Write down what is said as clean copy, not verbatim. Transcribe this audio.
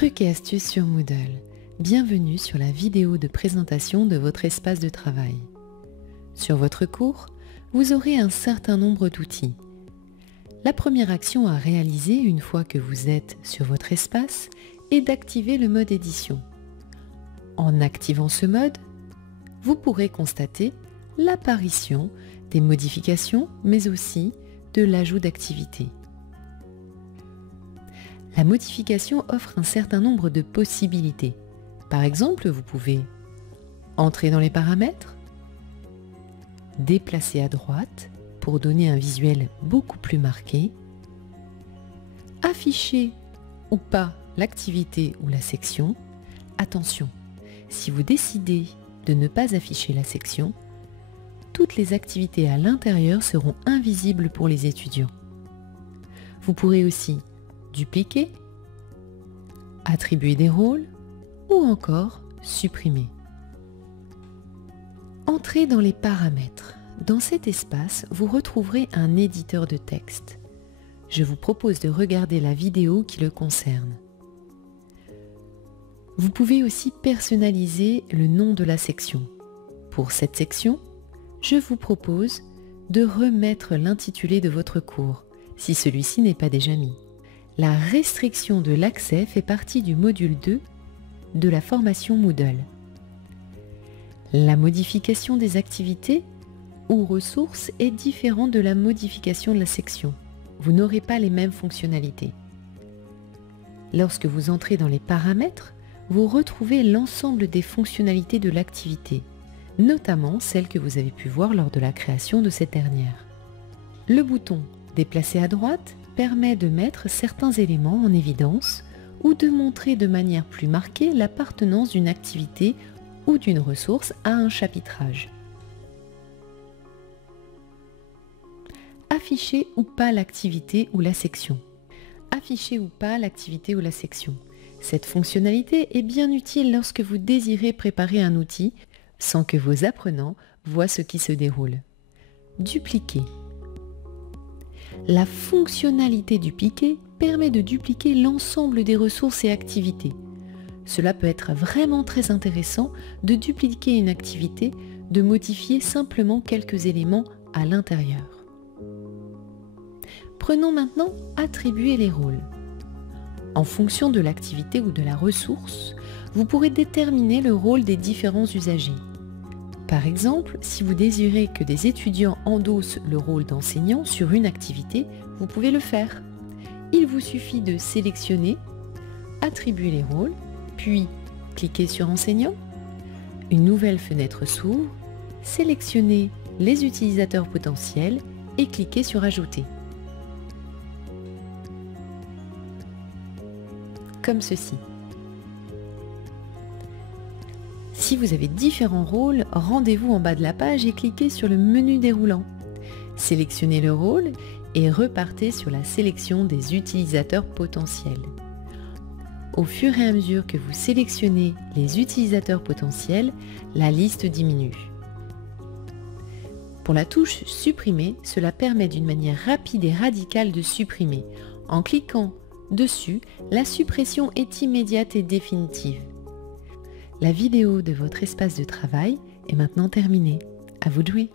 Trucs et astuces sur Moodle. Bienvenue sur la vidéo de présentation de votre espace de travail. Sur votre cours, vous aurez un certain nombre d'outils. La première action à réaliser une fois que vous êtes sur votre espace est d'activer le mode édition. En activant ce mode, vous pourrez constater l'apparition des modifications, mais aussi de l'ajout d'activités. La modification offre un certain nombre de possibilités. Par exemple, vous pouvez entrer dans les paramètres, déplacer à droite pour donner un visuel beaucoup plus marqué, afficher ou pas l'activité ou la section. Attention, si vous décidez de ne pas afficher la section, toutes les activités à l'intérieur seront invisibles pour les étudiants. Vous pourrez aussi dupliquer, attribuer des rôles ou encore supprimer. Entrez dans les paramètres. Dans cet espace, vous retrouverez un éditeur de texte. Je vous propose de regarder la vidéo qui le concerne. Vous pouvez aussi personnaliser le nom de la section. Pour cette section, je vous propose de remettre l'intitulé de votre cours, si celui-ci n'est pas déjà mis. La restriction de l'accès fait partie du module 2 de la formation Moodle. La modification des activités ou ressources est différente de la modification de la section. Vous n'aurez pas les mêmes fonctionnalités. Lorsque vous entrez dans les paramètres, vous retrouvez l'ensemble des fonctionnalités de l'activité, notamment celles que vous avez pu voir lors de la création de cette dernière. Le bouton « Déplacer à droite » permet de mettre certains éléments en évidence ou de montrer de manière plus marquée l'appartenance d'une activité ou d'une ressource à un chapitrage. Afficher ou pas l'activité ou la section. Afficher ou pas l'activité ou la section. Cette fonctionnalité est bien utile lorsque vous désirez préparer un outil sans que vos apprenants voient ce qui se déroule. Dupliquer. La fonctionnalité dupliquer permet de dupliquer l'ensemble des ressources et activités. Cela peut être vraiment très intéressant de dupliquer une activité, de modifier simplement quelques éléments à l'intérieur. Prenons maintenant attribuer les rôles. En fonction de l'activité ou de la ressource, vous pourrez déterminer le rôle des différents usagers. Par exemple, si vous désirez que des étudiants endossent le rôle d'enseignant sur une activité, vous pouvez le faire. Il vous suffit de sélectionner, attribuer les rôles, puis cliquer sur Enseignant. Une nouvelle fenêtre s'ouvre, sélectionnez les utilisateurs potentiels et cliquez sur Ajouter. Comme ceci. Si vous avez différents rôles, rendez-vous en bas de la page et cliquez sur le menu déroulant. Sélectionnez le rôle et repartez sur la sélection des utilisateurs potentiels. Au fur et à mesure que vous sélectionnez les utilisateurs potentiels, la liste diminue. Pour la touche Supprimer, cela permet d'une manière rapide et radicale de supprimer. En cliquant dessus, la suppression est immédiate et définitive. La vidéo de votre espace de travail est maintenant terminée. À vous de jouer!